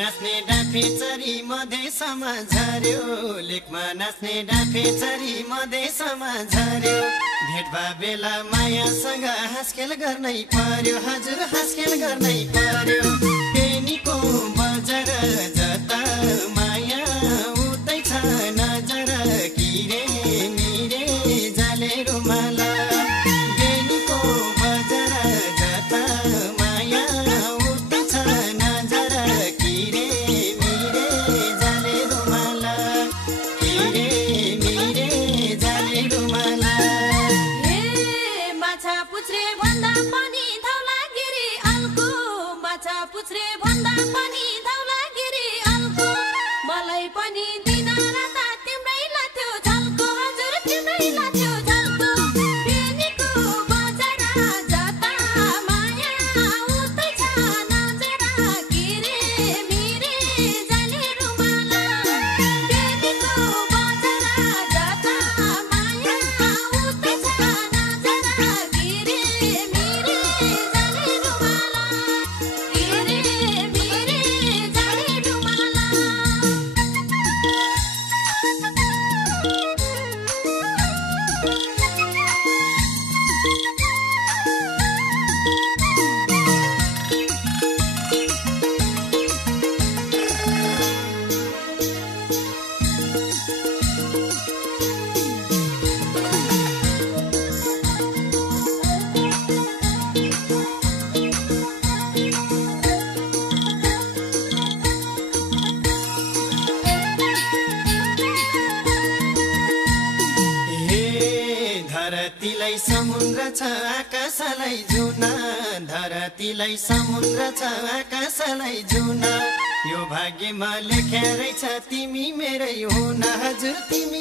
नाच्ने डाँफे चरी मधेसमा झर्यो लेखमा नाच्ने डाँफे चरी मधेसमा झर्यो भेट भए बेला मायासँग हाँसखेल गर्नै पर्यो हजुर हाँसखेल गर्नै पर्यो पेनीको बजार जता माया उतै छ नजर किरे मिरे जाले रुमाला पेनीको बजार जता माया उतै छ नजर किरे मिरे जाले रुमाला किरे मिरे जाले रुमाला माछा पुछ्रे भन्दा पनि धौलागिरी अल्को माछा पुछ्रे भन्दा पनि धौलागिरी अल्को मलाई पनि दिन रात तिम्रै लाथ्यो झल्को हजुर तिम्रै लाथ्यो झल्को पेनीको बजार जता माया उतै छ नजर किरे मिरे जाले रुमाला पेनीको बजार जता माया उतै छ नजर किरे मिरे जाले रुमाला किरे मिरे जाले रुमाला धरतीलाई समुद्र छ आकाशलाई जुना धरतीलाई समुद्र छ आकाशलाई जुना यो भाग्यमा लेख्या रहेछ तिमी मेरै हुन हजुर तिमी